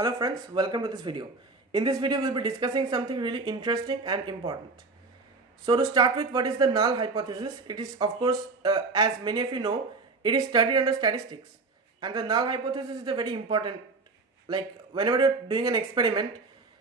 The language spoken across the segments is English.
Hello friends, welcome to this video. In this video we'll be discussing something really interesting and important. So to start with, what is the null hypothesis? It is of course, as many of you know, it is studied under statistics, and the null hypothesis is a very important, like whenever you're doing an experiment,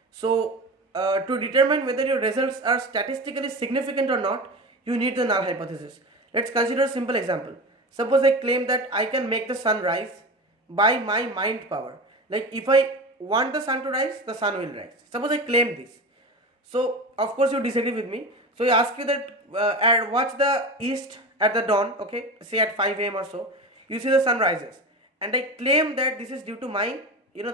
so to determine whether your results are statistically significant or not, you need the null hypothesis. Let's consider a simple example. Suppose I claim that I can make the sun rise by my mind power. Like if I want the sun to rise, the sun will rise. Suppose I claim this. So of course you disagree with me. So I ask you that watch the east at the dawn, okay, say at 5 a.m. or so, you see the sun rises, and I claim that this is due to my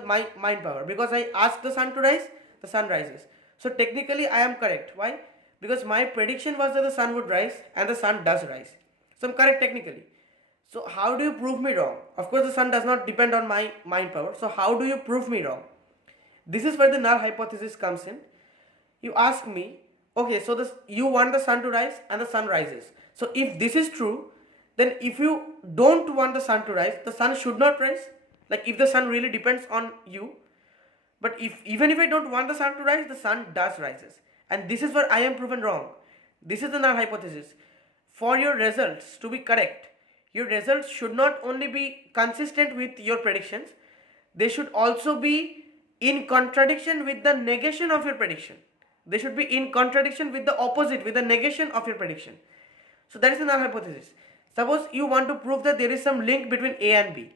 my mind power, because I ask the sun to rise, the sun rises. So technically I am correct. Why? Because my prediction was that the sun would rise, and the sun does rise. So I'm correct technically. So how do you prove me wrong? Of course the sun does not depend on my mind power. So how do you prove me wrong? This is where the null hypothesis comes in. You ask me, okay, so this, you want the sun to rise and the sun rises. So if this is true, then if you don't want the sun to rise, the sun should not rise. Like if the sun really depends on you. But even if I don't want the sun to rise, the sun does rises. And this is where I am proven wrong. This is the null hypothesis. For your results to be correct, your results should not only be consistent with your predictions, they should also be in contradiction with the negation of your prediction. They should be in contradiction with the opposite, with the negation of your prediction. So that is the null hypothesis. Suppose you want to prove that there is some link between A and B.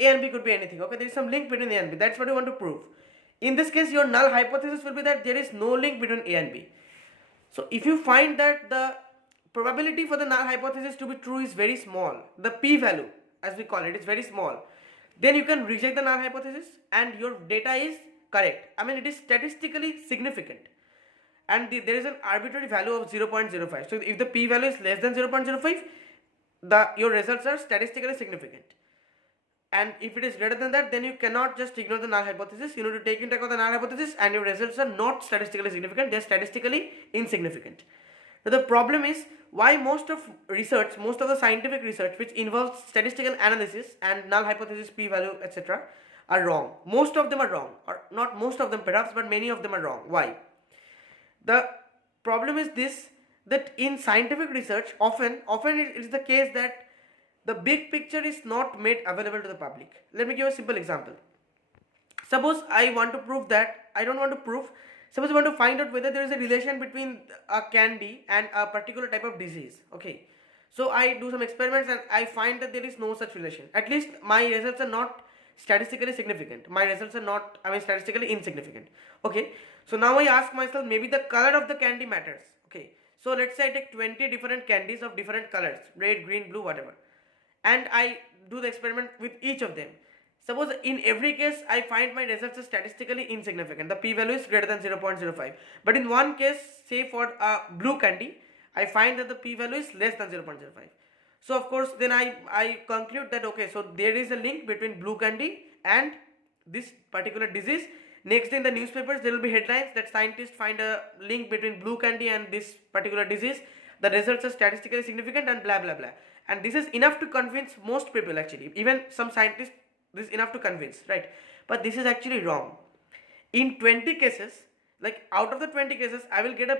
A and B could be anything, okay? There is some link between A and B. That's what you want to prove. In this case, your null hypothesis will be that there is no link between A and B. So if you find that the probability for the null hypothesis to be true is very small, the p-value as we call it is very small, then you can reject the null hypothesis and your data is correct. I mean, it is statistically significant, and there is an arbitrary value of 0.05. So if the p-value is less than 0.05, your results are statistically significant. And if it is greater than that, then you cannot just ignore the null hypothesis. You need to take into account the null hypothesis, and your results are not statistically significant, they are statistically insignificant. Now the problem is why most of research, most of the scientific research which involves statistical analysis and null hypothesis, p-value, etc. are wrong. Most of them are wrong, or not most of them perhaps, but many of them are wrong. Why? The problem is this, that in scientific research often it is the case that the big picture is not made available to the public. Let me give a simple example. Suppose I want to prove that, I don't want to prove, suppose I want to find out whether there is a relation between a candy and a particular type of disease. Okay, so I do some experiments and I find that there is no such relation. At least my results are not statistically significant. My results are not, I mean, statistically insignificant. Okay, so now I ask myself, maybe the color of the candy matters. Okay, so let's say I take 20 different candies of different colors, red, green, blue, whatever, and I do the experiment with each of them. Suppose in every case I find my results are statistically insignificant, the p-value is greater than 0.05. But in one case, say for a blue candy, I find that the p-value is less than 0.05. So of course then I conclude that okay, so there is a link between blue candy and this particular disease. Next day in the newspapers there will be headlines that scientists find a link between blue candy and this particular disease. The results are statistically significant and blah blah blah. And this is enough to convince most people actually. Even some scientists, this is enough to convince, right? But this is actually wrong. In 20 cases, like out of the 20 cases, I will get a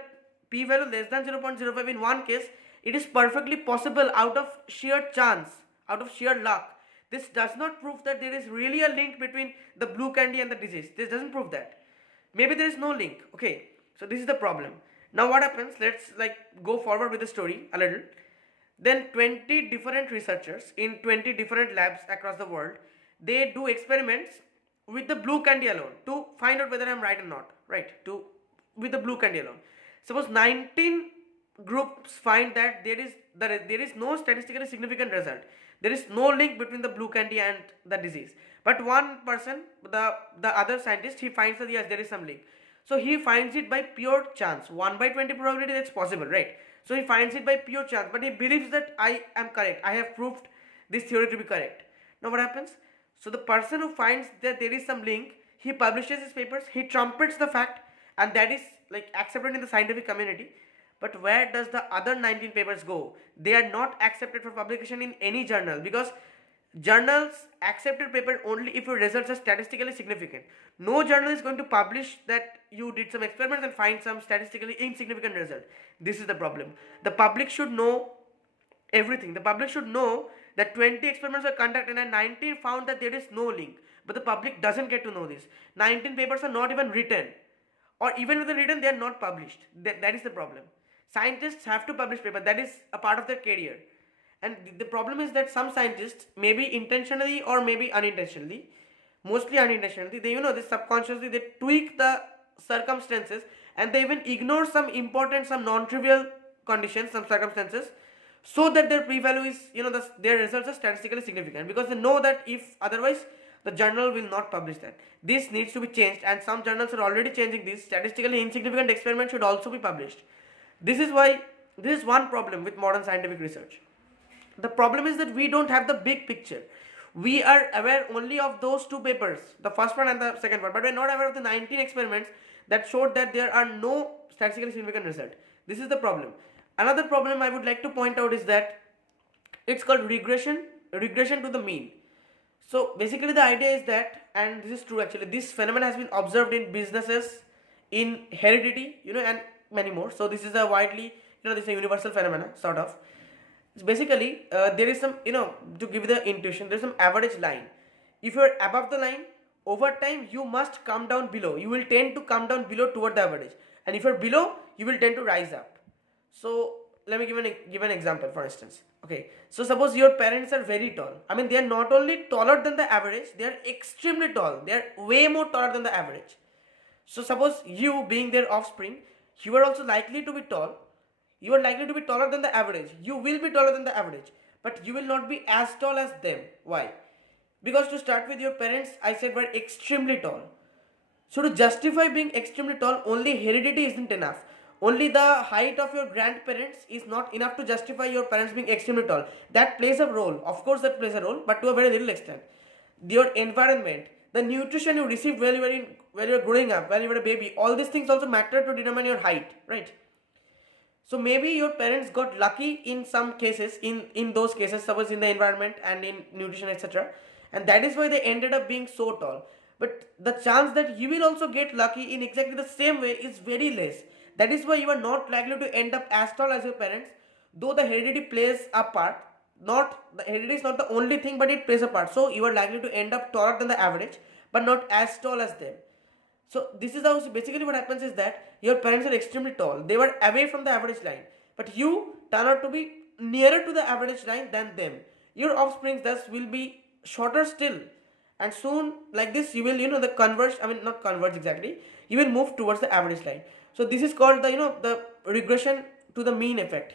p-value less than 0.05 in one case. It is perfectly possible out of sheer chance, out of sheer luck. This does not prove that there is really a link between the blue candy and the disease. This doesn't prove that. Maybe there is no link. Okay, so this is the problem. Now what happens? Let's like go forward with the story a little. Then 20 different researchers in 20 different labs across the world, they do experiments with the blue candy alone to find out whether I'm right or not, right? With the blue candy alone. Suppose 19 groups find that there is no statistically significant result. There is no link between the blue candy and the disease. But one person, the other scientist, he finds that yes, there is some link. So he finds it by pure chance. 1 by 20 probability, that's possible, right? So he finds it by pure chance, but he believes that I am correct. I have proved this theory to be correct. Now what happens? So the person who finds that there is some link, he publishes his papers, he trumpets the fact, and that is like accepted in the scientific community. But where does the other 19 papers go? They are not accepted for publication in any journal, because Journals accepted paper only if your results are statistically significant. No journal is going to publish that you did some experiments and find some statistically insignificant result. This is the problem. The public should know everything. The public should know that 20 experiments were conducted and 19 found that there is no link. But the public doesn't get to know this. 19 papers are not even written, or even if they're written, they are not published. That is the problem. Scientists have to publish paper. That is a part of their career. And the problem is that some scientists, maybe intentionally or maybe unintentionally, mostly unintentionally, they subconsciously they tweak the circumstances, and they even ignore some important, some non-trivial conditions, some circumstances, so that their p-value is, their results are statistically significant, because they know that if otherwise the journal will not publish that. This needs to be changed, and some journals are already changing this. Statistically insignificant experiments should also be published. This is one problem with modern scientific research. The problem is that we don't have the big picture. We are aware only of those two papers, the first one and the second one, but we're not aware of the 19 experiments that showed that there are no statistically significant result. This is the problem. Another problem I would like to point out is that it's called regression to the mean. So basically the idea is that, and this is true actually, this phenomenon has been observed in businesses, in heredity, and many more. So this is a widely, this is a universal phenomenon, sort of. It's basically, there is some, to give the intuition, there's some average line. If you're above the line, over time you must come down below. You will tend to come down below toward the average. And if you're below, you will tend to rise up. So let me give an example, for instance. Okay, so suppose your parents are very tall. I mean, they are not only taller than the average, they are extremely tall. They are way more taller than the average. So suppose you, being their offspring, you are also likely to be tall. You are likely to be taller than the average. You will be taller than the average, but you will not be as tall as them. Why? Because to start with, your parents, I said, were extremely tall. So to justify being extremely tall, only heredity isn't enough. Only the height of your grandparents is not enough to justify your parents being extremely tall. That plays a role. Of course that plays a role, but to a very little extent. Your environment, the nutrition you received while you were growing up, while you were a baby, all these things also matter to determine your height, right? So maybe your parents got lucky in some cases, in those cases, suppose in the environment and in nutrition, etc. And that is why they ended up being so tall. But the chance that you will also get lucky in exactly the same way is very less. That is why you are not likely to end up as tall as your parents, though the heredity plays a part. The heredity is not the only thing, but it plays a part. So you are likely to end up taller than the average, but not as tall as them. So this is how basically what happens is that your parents are extremely tall. They were away from the average line, but you turn out to be nearer to the average line than them. Your offspring thus will be shorter still, and soon like this you will the converge. I mean not converge exactly. You will move towards the average line. So this is called the regression to the mean effect.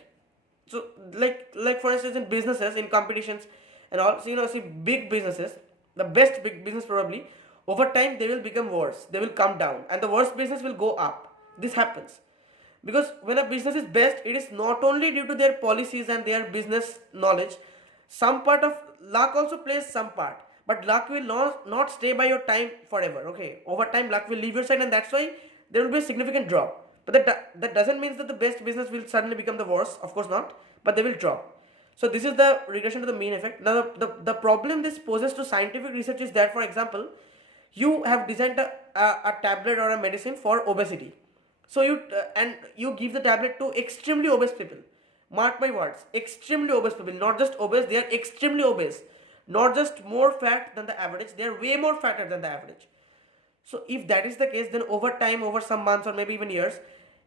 So like for instance in businesses, in competitions and all, so see big businesses, the best big business probably, over time they will become worse, they will come down, and the worst business will go up. This happens because when a business is best, it is not only due to their policies and their business knowledge. Some part of luck also plays some part, but luck will not stay by your time forever. Okay, over time luck will leave your side, and that's why there will be a significant drop. But that doesn't mean that the best business will suddenly become the worst, of course not, but they will drop. So this is the regression to the mean effect. Now the problem this poses to scientific research is that, for example, you have designed a tablet or a medicine for obesity. So you give the tablet to extremely obese people. Mark my words, extremely obese people, not just obese, they are extremely obese. Not just more fat than the average, they are way more fatter than the average. So if that is the case, then over time, over some months or maybe even years,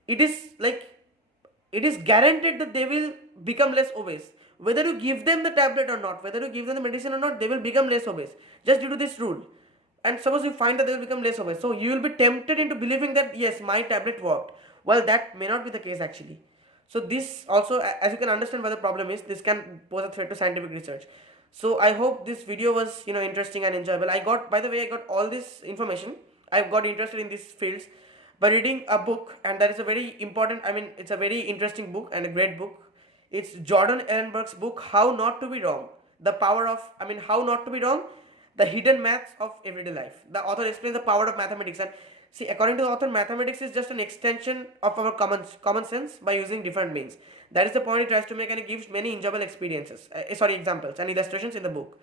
it is guaranteed that they will become less obese. Whether you give them the tablet or not, whether you give them the medicine or not, they will become less obese just due to this rule. And suppose you find that they will become less obese, so you will be tempted into believing that yes, my tablet worked. Well, that may not be the case actually. So this also, as you can understand what the problem is, this can pose a threat to scientific research. So I hope this video was interesting and enjoyable. By the way, I got all this information. I got interested in these fields by reading a book, and that is a very important, it's a very interesting book and a great book. It's Jordan Ellenberg's book, How Not to Be Wrong. How Not to Be Wrong, the hidden maths of everyday life. The author explains the power of mathematics, and see, according to the author, mathematics is just an extension of our common sense by using different means. That is the point he tries to make, and he gives many enjoyable examples and illustrations in the book.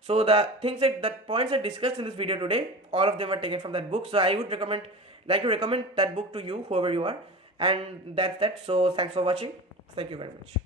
So the things that points I discussed in this video today, all of them are taken from that book. So I would like to recommend that book to you, whoever you are, and that's that. So thanks for watching. Thank you very much.